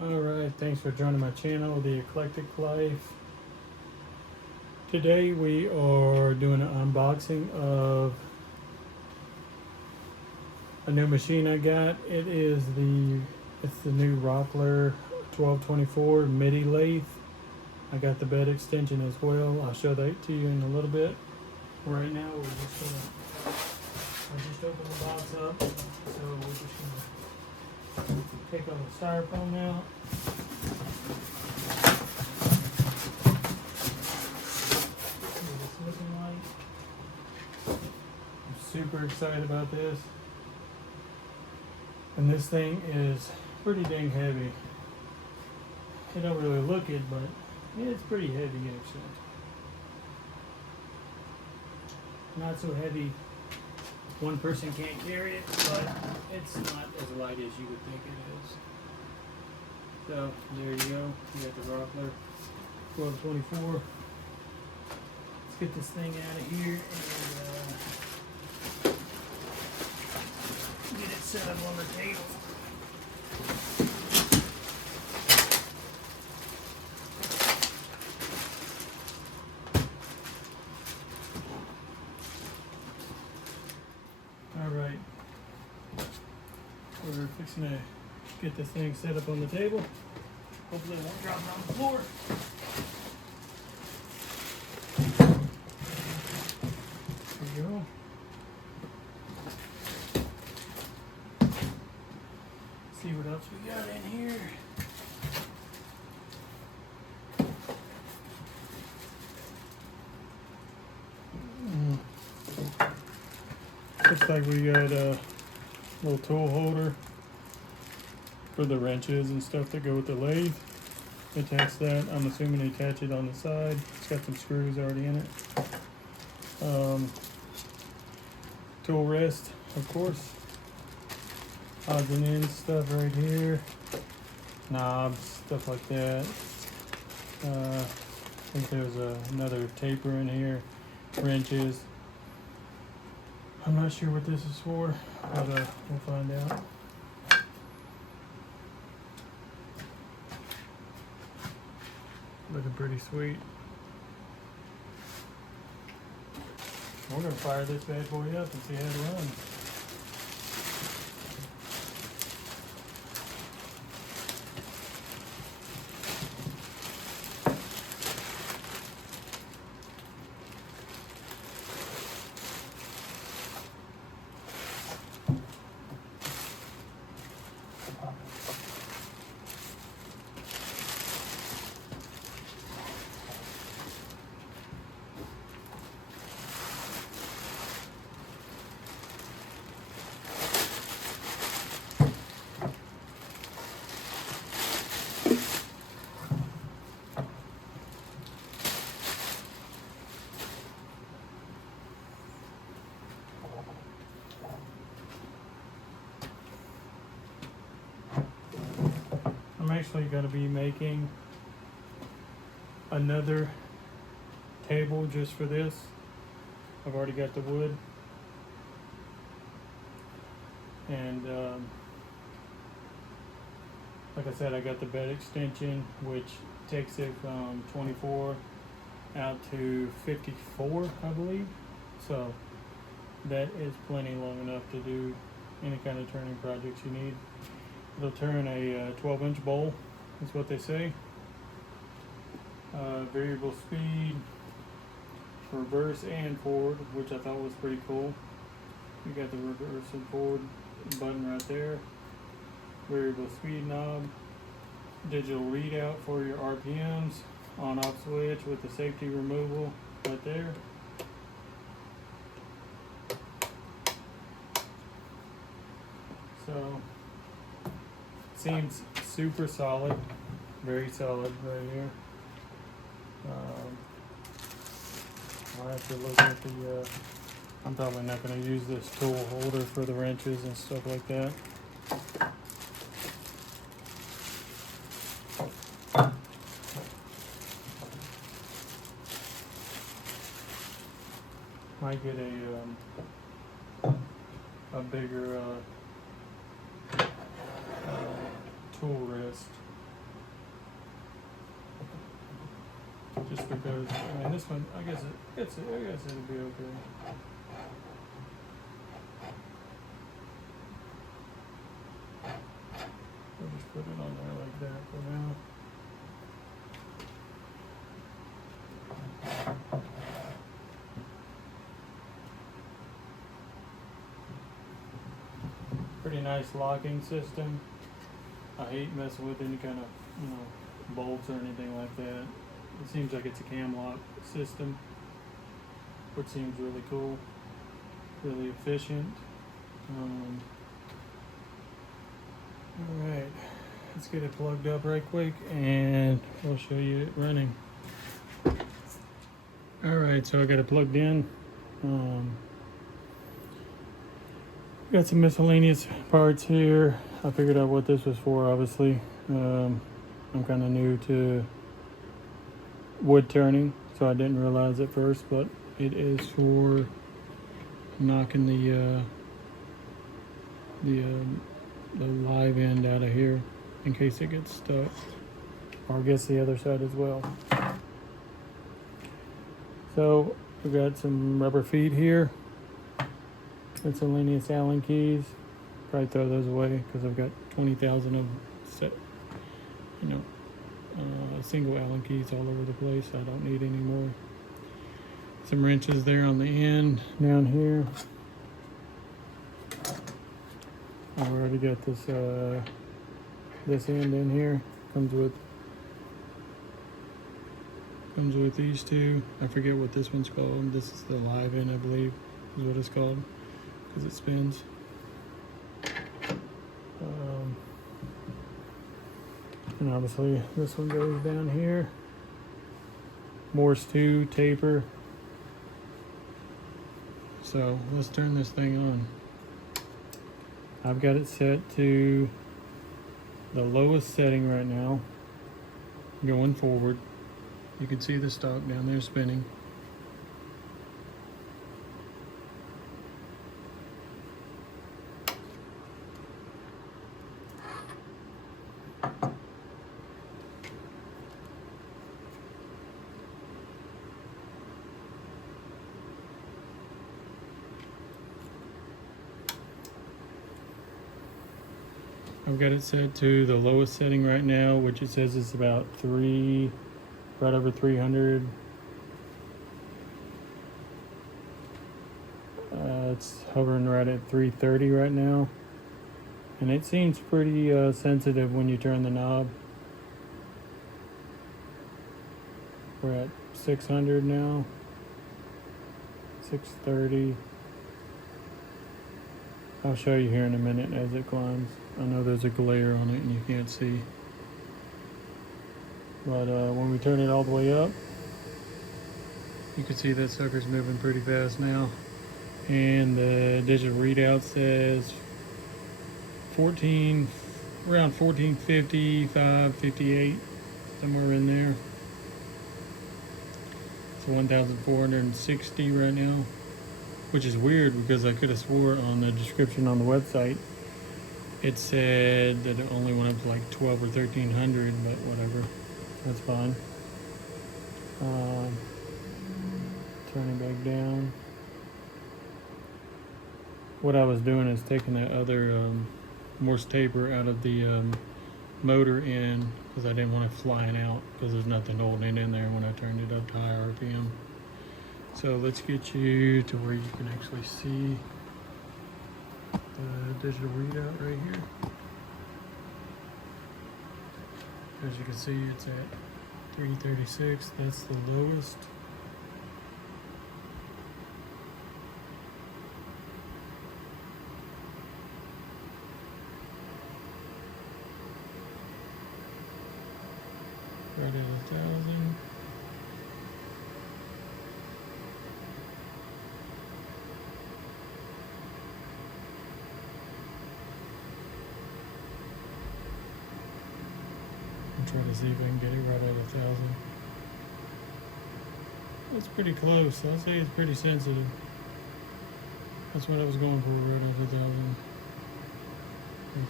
Alright, thanks for joining my channel, The Eclectic Life. Today we are doing an unboxing of a new machine I got. It's the new Rockler 12-24 midi lathe. I got the bed extension as well. I'll show that to you in a little bit. Right now I just opened the box up, so we're just gonna take all the styrofoam out. I'm super excited about this. And this thing is pretty dang heavy. It don't really look it, but it's pretty heavy actually. Not so heavy one person can't carry it, but it's not as light as you would think it is. So there you go. You got the Rockler 12-24. Let's get this thing out of here and get it set up on the table. Alright, we're fixing to get this thing set up on the table. Hopefully it won't drop it on the floor. There you go. See what else we got in here. Looks like we got a little tool holder for the wrenches and stuff that go with the lathe. Attach that. I'm assuming they attach it on the side. It's got some screws already in it. Tool rest, of course. Odds and ends stuff right here. Knobs, stuff like that. I think there's another taper in here. Wrenches. I'm not sure what this is for, but we'll find out. Looking pretty sweet. We're gonna fire this bad boy up and see how it runs. I'm actually going to be making another table just for this. I've already got the wood, and like I said, I got the bed extension, which takes it from 24 out to 54, I believe. So that is plenty long enough to do any kind of turning projects you need. It'll turn a 12-inch bowl, is what they say. Variable speed, reverse and forward, which I thought was pretty cool. You got the reverse and forward button right there. Variable speed knob, digital readout for your RPMs, on-off switch with the safety removal right there. So seems super solid, very solid right here. I'll have to look at the, I'm probably not going to use this tool holder for the wrenches and stuff like that. Might get a bigger tool wrist just because, I mean, this one, I guess it'll be okay. I'll just put it on there like that for now. Pretty nice locking system. I hate messing with any kind of, bolts or anything like that. It seems like it's a cam lock system, which seems really cool, really efficient. All right, let's get it plugged up right quick and I'll show you it running. All right, so I got it plugged in. Got some miscellaneous parts here. I figured out what this was for, obviously. I'm kind of new to wood turning, so I didn't realize at first, but it is for knocking the live end out of here in case it gets stuck, or I guess the other side as well. So we've got some rubber feet here, miscellaneous Allen keys. Probably throw those away because I've got 20,000 of them set, single Allen keys all over the place. I don't need any more. Some wrenches there on the end down here. I've already got this end in here. Comes with these two. I forget what this one's called. This is the live end, I believe, is what it's called, because it spins. And obviously this one goes down here. Morse 2 taper. So let's turn this thing on. I've got it set to the lowest setting right now, going forward. You can see the stock down there spinning. I've got it set to the lowest setting right now, which it says is about right over 300. It's hovering right at 330 right now. And it seems pretty sensitive when you turn the knob. We're at 600 now, 630. I'll show you here in a minute as it climbs. I know there's a glare on it and you can't see. But when we turn it all the way up, you can see that sucker's moving pretty fast now. And the digital readout says around 1455, 58, somewhere in there. It's 1,460 right now, which is weird because I could have swore on the description on the website it said that it only went up to like 12 or 1,300, but whatever, that's fine. Turning back down. What I was doing is taking that other Morse taper out of the motor end because I didn't want it flying out because there's nothing holding it in there when I turned it up to high RPM. So let's get you to where you can actually see the digital readout right here. As you can see, it's at 336. That's the lowest. Right at 1,000. Try to see if I can get it right at 1,000. That's pretty close. I'll say it's pretty sensitive. That's what I was going for, right at 1,000. We'll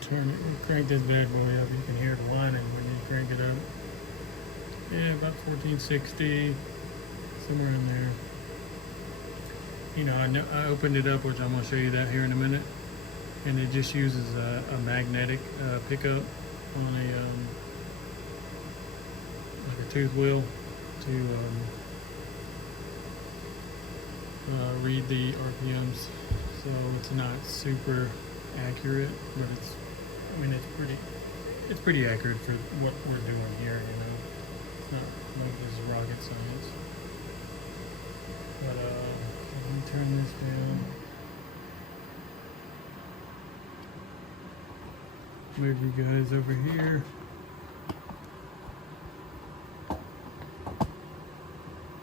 crank this bad boy up. You can hear it whining when you crank it up. Yeah, about 1460, somewhere in there. You know, I opened it up, which I'm going to show you that here in a minute. And it just uses a magnetic pickup on a like a tooth wheel to read the RPMs. So it's not super accurate, but I mean, it's pretty accurate for what we're doing here. You know, it's not like this is rocket science. But let me turn this down. Move you guys over here.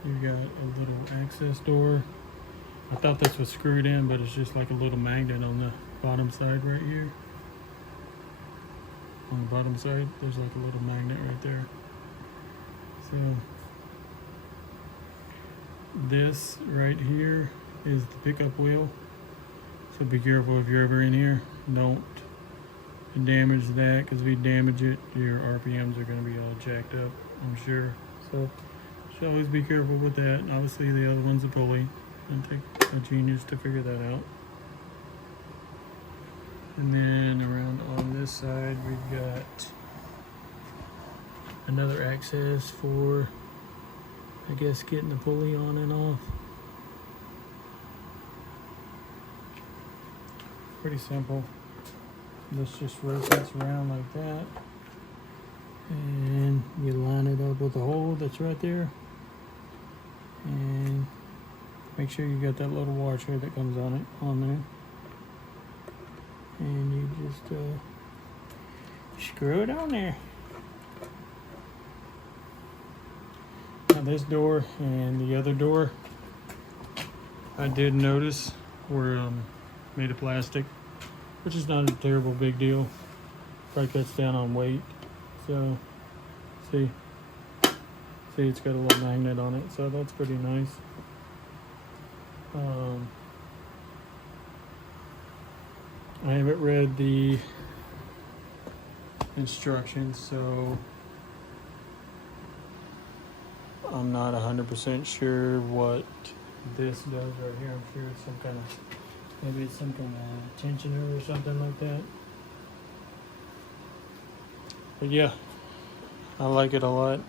You got a little access door. I thought this was screwed in, but it's just like a little magnet on the bottom side right here. On the bottom side, there's like a little magnet right there. So this right here is the pickup wheel. So be careful if you're ever in here. Don't damage that, because if you damage it, your RPMs are going to be all jacked up, I'm sure. So should always be careful with that. And obviously the other one's a pulley. It'll take a genius to figure that out. And then around on this side, we've got another access for, I guess, getting the pulley on and off. Pretty simple. This just rotates around like that. And you line it up with the hole that's right there. And make sure you got that little washer that comes on there. And you just screw it on there. Now this door and the other door, I did notice were made of plastic, which is not a terrible big deal. Probably cuts down on weight. So see it's got a little magnet on it, so that's pretty nice. I haven't read the instructions, so I'm not 100% sure what this does right here. I'm sure it's maybe it's some kind of tensioner or something like that. But yeah, I like it a lot.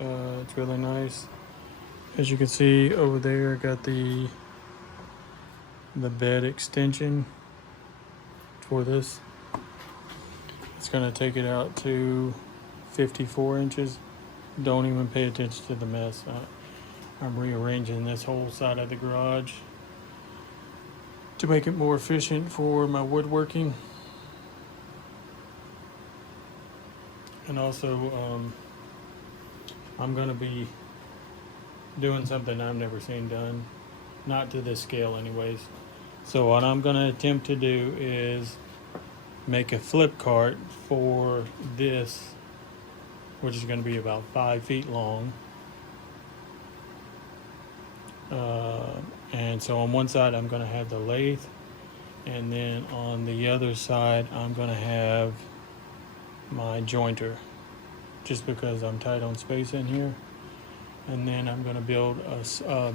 It's really nice. As you can see over there, I got the bed extension for this. It's going to take it out to 54 inches. Don't even pay attention to the mess. I'm rearranging this whole side of the garage to make it more efficient for my woodworking. And also, I'm going to be doing something I've never seen done. Not to this scale anyways. So what I'm going to attempt to do is make a flip cart for this, which is going to be about 5 feet long. And so on one side I'm going to have the lathe, and then on the other side I'm going to have my jointer, just because I'm tight on space in here. And then I'm going to build a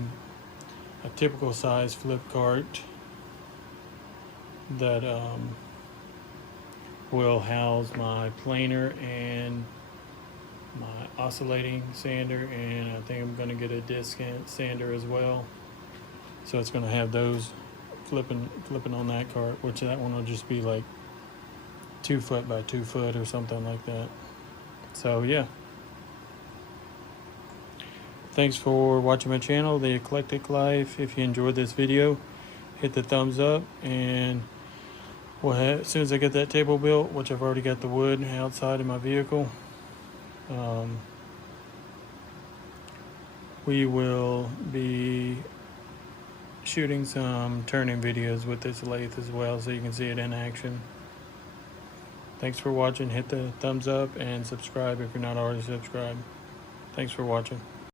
typical size flip cart that will house my planer and my oscillating sander, and I think I'm going to get a disc sander as well. So it's going to have those flipping on that cart, which that one will just be like 2 foot by 2 foot or something like that. So yeah. Thanks for watching my channel, The Eclectic Life. If you enjoyed this video, hit the thumbs up, and as soon as I get that table built, which I've already got the wood outside of my vehicle, we will be shooting some turning videos with this lathe as well, so you can see it in action. Thanks for watching. Hit the thumbs up and subscribe if you're not already subscribed. Thanks for watching.